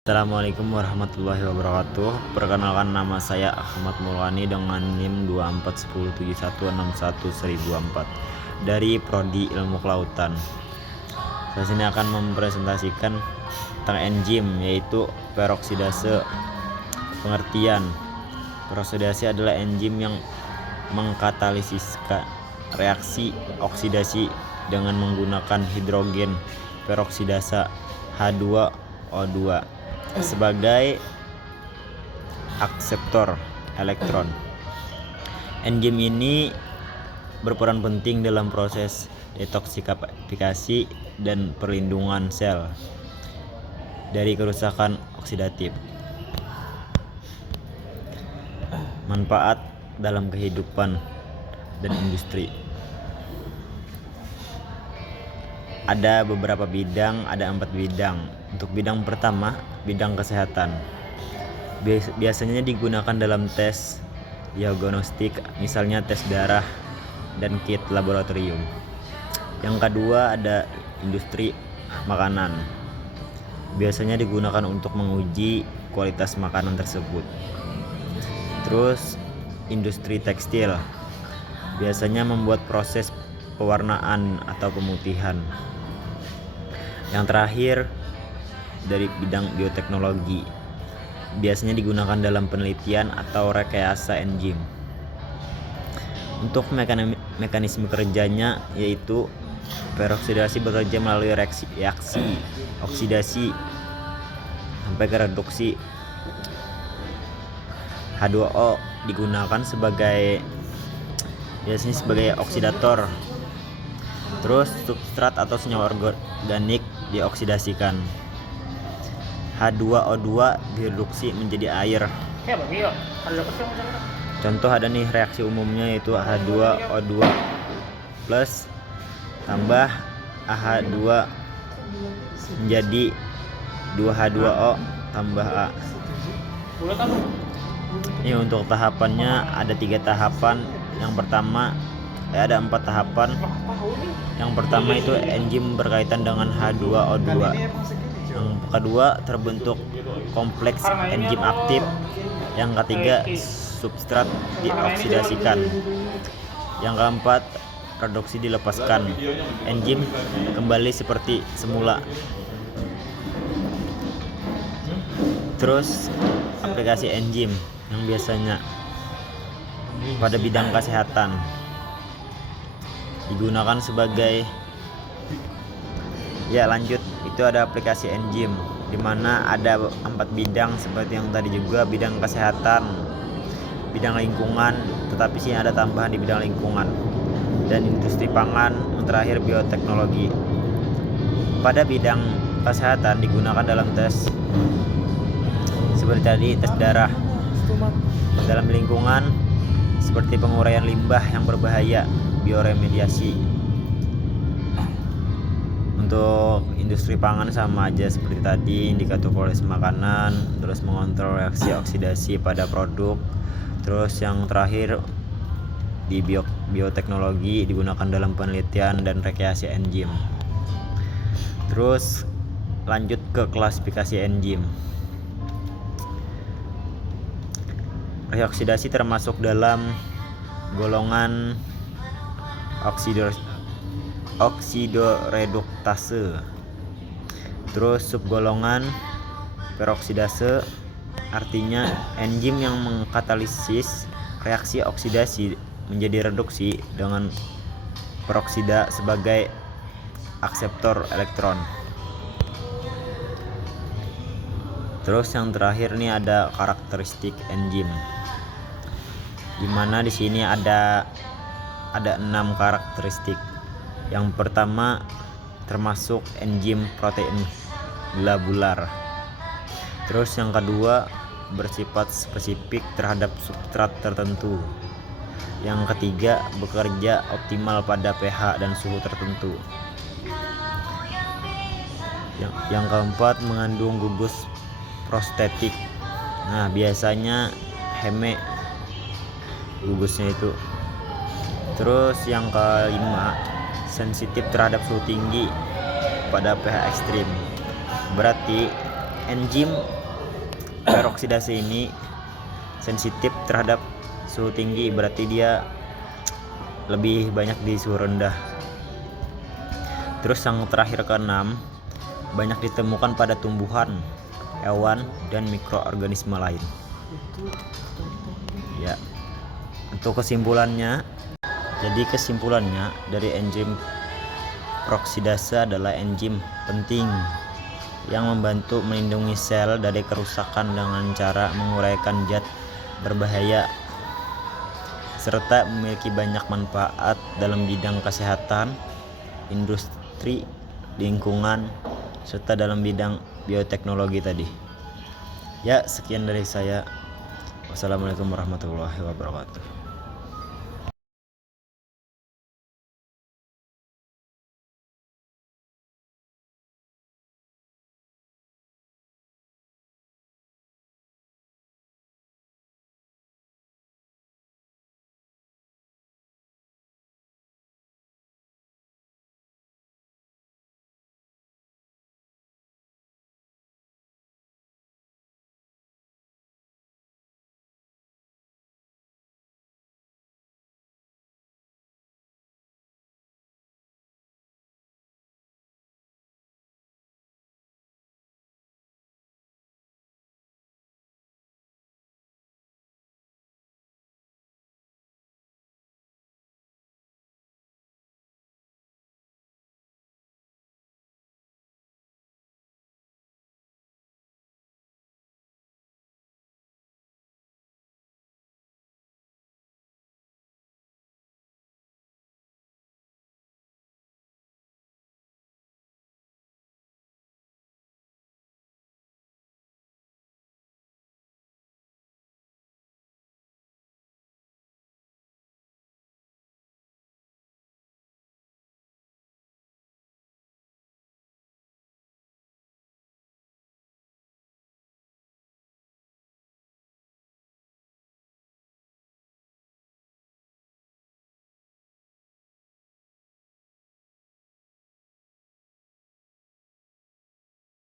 Assalamualaikum warahmatullahi wabarakatuh. Perkenalkan, nama saya Ahmad Maulani dengan NIM 241071611004 dari Prodi Ilmu Kelautan. Saya sini akan mempresentasikan tentang enzim, yaitu peroksidase. Pengertian: peroksidase adalah enzim yang mengkatalisis reaksi oksidasi dengan menggunakan hidrogen peroksidasa H2O2 sebagai akseptor elektron. Enzim ini berperan penting dalam proses detoksifikasi dan perlindungan sel dari kerusakan oksidatif. Manfaat dalam kehidupan dan industri. Ada beberapa bidang, ada 4 bidang. Untuk bidang pertama, bidang kesehatan. Biasanya digunakan dalam tes diagnostik, misalnya tes darah dan kit laboratorium. Yang kedua, ada industri makanan. Biasanya digunakan untuk menguji kualitas makanan tersebut. Terus, industri tekstil. Biasanya membuat proses pewarnaan atau pemutihan. Yang terakhir, dari bidang bioteknologi, biasanya digunakan dalam penelitian atau rekayasa enzim. Untuk mekanisme kerjanya, yaitu peroksidasi bekerja melalui reaksi oksidasi sampai ke reduksi. H2O digunakan biasanya sebagai oksidator. Terus substrat atau senyawa organik dioksidasikan. H2O2 direduksi menjadi air. Contoh ada nih reaksi umumnya, yaitu H2O2 plus tambah AH2 menjadi 2H2O tambah A. Ini untuk tahapannya ada 3 tahapan. Yang pertama, ada 4 tahapan. Yang pertama itu enzim berkaitan dengan H2O2. Yang kedua, terbentuk kompleks enzim aktif. Yang ketiga, substrat dioksidasikan. Yang keempat, reduksi dilepaskan. Enzim kembali seperti semula. Terus, aplikasi enzim yang biasanya pada bidang kesehatan digunakan sebagai itu ada aplikasi enzim, di mana ada 4 bidang seperti yang tadi juga, bidang kesehatan, bidang lingkungan, tetapi sih ada tambahan di bidang lingkungan, dan industri pangan, yang terakhir bioteknologi. Pada bidang kesehatan digunakan dalam tes seperti tadi, tes darah. Dalam lingkungan seperti penguraian limbah yang berbahaya, bioremediasi. Untuk industri pangan sama aja seperti tadi, indikator kualitas makanan, terus mengontrol reaksi oksidasi pada produk. Terus yang terakhir di bioteknologi digunakan dalam penelitian dan rekayasa enzim. Terus lanjut ke klasifikasi enzim. Reoksidasi termasuk dalam golongan oksidoreduktase. Terus subgolongan peroksidase, artinya enzim yang mengkatalisis reaksi oksidasi menjadi reduksi dengan peroksida sebagai akseptor elektron. Terus yang terakhir nih ada karakteristik enzim, di mana di sini ada 6 karakteristik. Yang pertama, termasuk enzim protein globular. Terus yang kedua, bersifat spesifik terhadap substrat tertentu. Yang ketiga, bekerja optimal pada pH dan suhu tertentu. Yang keempat, mengandung gugus prostetik. Nah, biasanya heme gugusnya itu. Terus yang kelima, sensitif terhadap suhu tinggi pada pH ekstrim. Berarti enzim peroksidase ini sensitif terhadap suhu tinggi, berarti dia lebih banyak di suhu rendah. Terus yang terakhir keenam, banyak ditemukan pada tumbuhan, hewan, dan mikroorganisme lain. Ya, untuk kesimpulannya, dari enzim peroksidase adalah enzim penting yang membantu melindungi sel dari kerusakan dengan cara menguraikan zat berbahaya, serta memiliki banyak manfaat dalam bidang kesehatan, industri, lingkungan, serta dalam bidang bioteknologi tadi. Ya, sekian dari saya. Wassalamualaikum warahmatullahi wabarakatuh.